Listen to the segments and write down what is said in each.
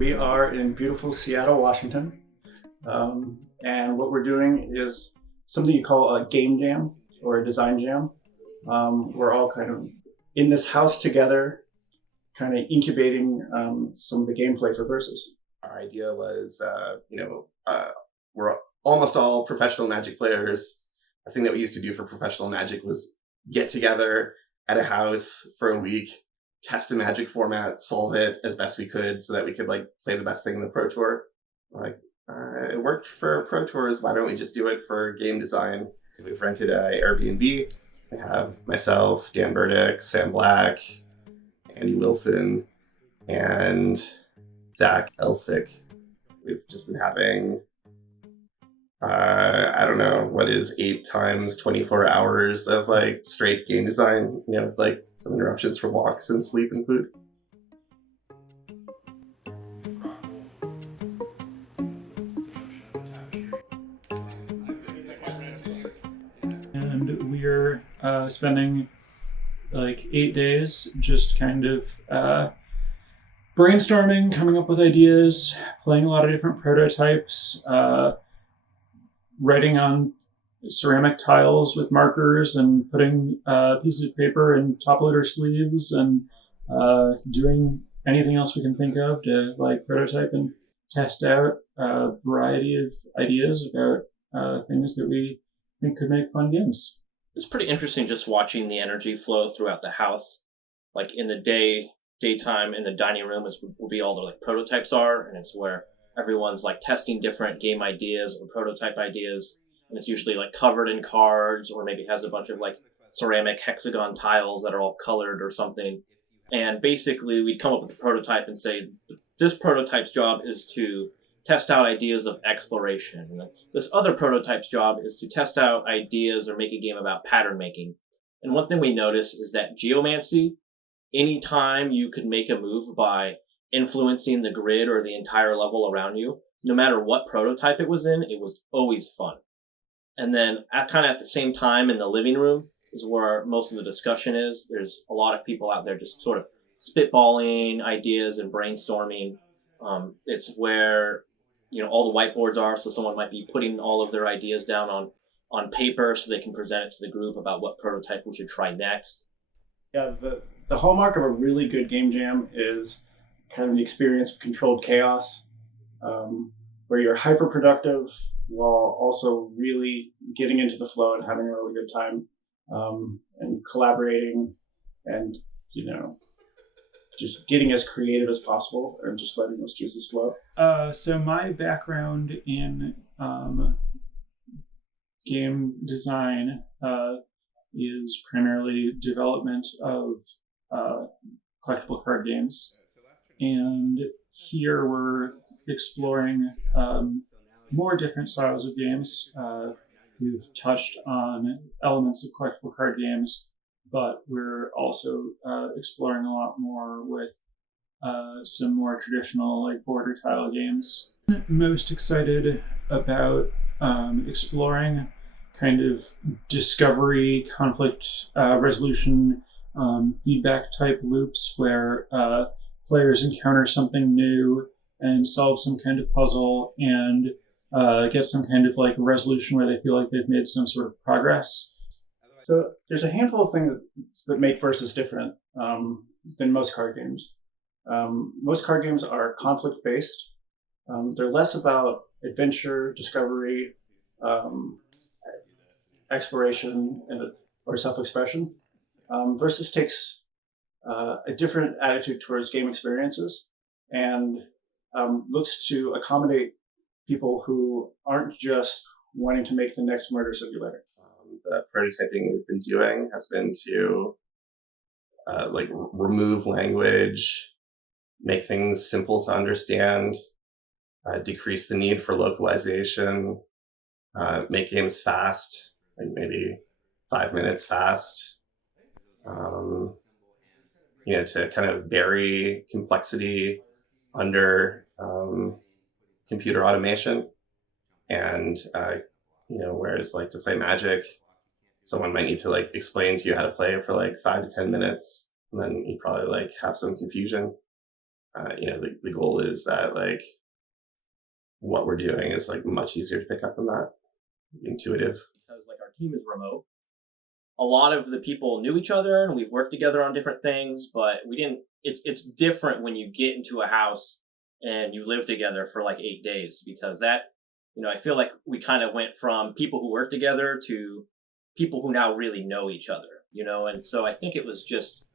We are in beautiful Seattle, Washington. And what we're doing is something you call a game jam or a design jam. We're all kind of in this house together, kind of incubating some of the gameplay for Verses. Our idea was, we're almost all professional Magic players. A thing that we used to do for professional Magic was get together at a house for a week, test a Magic format, solve it as best we could so that we could play the best thing in the Pro Tour. It worked for Pro Tours, why don't we just do it for game design? We've rented an Airbnb. We have myself, Dan Burdick, Sam Black, Andy Wilson, and Zac Elsik. We've just been having, I don't know, what is 8 times 24 hours of straight game design, some interruptions for walks and sleep and food. And we're spending 8 days just kind of brainstorming, coming up with ideas, playing a lot of different prototypes, writing on ceramic tiles with markers and putting pieces of paper in top loader sleeves and doing anything else we can think of to prototype and test out a variety of ideas about things that we think could make fun games. It's pretty interesting just watching the energy flow throughout the house. In the daytime in the dining room is will be all the prototypes are, and it's where everyone's testing different game ideas or prototype ideas, and it's usually covered in cards or maybe has a bunch of ceramic hexagon tiles that are all colored or something. And basically we'd come up with a prototype and say, this prototype's job is to test out ideas of exploration. And this other prototype's job is to test out ideas or make a game about pattern making. And one thing we noticed is that geomancy, anytime you could make a move by influencing the grid or the entire level around you, no matter what prototype it was in, it was always fun. And then at the same time in the living room is where most of the discussion is. There's a lot of people out there just sort of spitballing ideas and brainstorming. It's where all the whiteboards are, so someone might be putting all of their ideas down on paper so they can present it to the group about what prototype we should try next. Yeah, the hallmark of a really good game jam is kind of the experience of controlled chaos, where you're hyper productive while also really getting into the flow and having a really good time, and collaborating and just getting as creative as possible and just letting those juices flow. So my background in game design is primarily development of collectible card games. And here we're exploring more different styles of games. We've touched on elements of collectible card games, but we're also exploring a lot more with some more traditional border tile games. Most excited about exploring kind of discovery, conflict resolution, feedback type loops where players encounter something new and solve some kind of puzzle and get some kind of resolution where they feel like they've made some sort of progress. So there's a handful of things that make Versus different than most card games. Most card games are conflict-based. They're less about adventure, discovery, exploration, or self-expression. Versus takes a different attitude towards game experiences and looks to accommodate people who aren't just wanting to make the next murder simulator. The prototyping we've been doing has been to remove language, make things simple to understand, decrease the need for localization, make games fast, maybe 5 minutes fast, to kind of bury complexity under computer automation. And whereas to play Magic, someone might need to explain to you how to play for 5 to 10 minutes, and then you probably have some confusion. The goal is that like what we're doing is like much easier to pick up on that, intuitive. Because like our team is remote, a lot of the people knew each other and we've worked together on different things, but we didn't. It's different when you get into a house and you live together for like 8 days, because that, I feel like we kind of went from people who work together to people who now really know each other, and so I think it was just,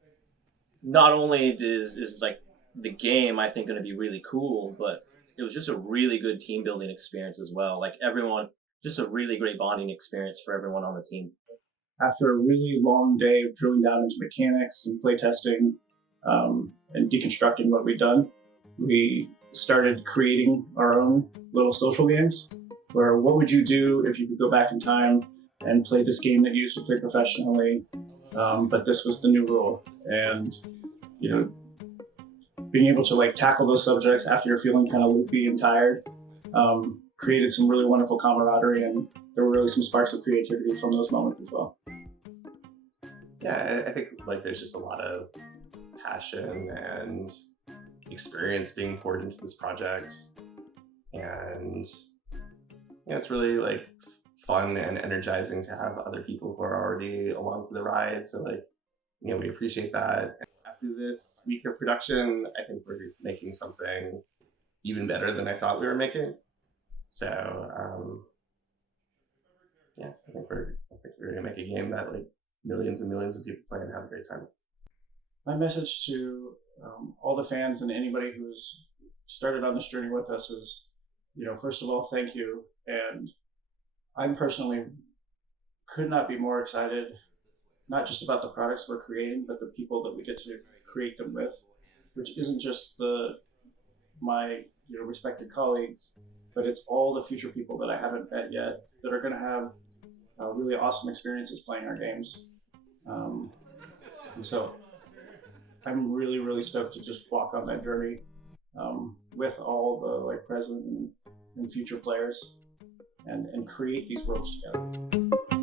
not only is like the game, I think, going to be really cool, but it was just a really good team building experience as well. Like everyone, just a really great bonding experience for everyone on the team. After a really long day of drilling down into mechanics and playtesting and deconstructing what we'd done, we started creating our own little social games, where what would you do if you could go back in time and play this game that you used to play professionally, but this was the new rule. And, being able to like tackle those subjects after you're feeling kind of loopy and tired created some really wonderful camaraderie, and there were really some sparks of creativity from those moments as well. Yeah, I think like there's just a lot of passion and experience being poured into this project, and it's really like fun and energizing to have other people who are already along for the ride. So like, we appreciate that. And after this week of production, I think we're making something even better than I thought we were making. So I think we're gonna make a game that like millions and millions of people play and have a great time. My message to all the fans and anybody who's started on this journey with us is, first of all, thank you. And I'm personally could not be more excited, not just about the products we're creating, but the people that we get to create them with, which isn't just my respected colleagues, but it's all the future people that I haven't met yet that are going to have really awesome experiences playing our games. And so I'm really, really stoked to just walk on that journey with all the like present and future players and create these worlds together.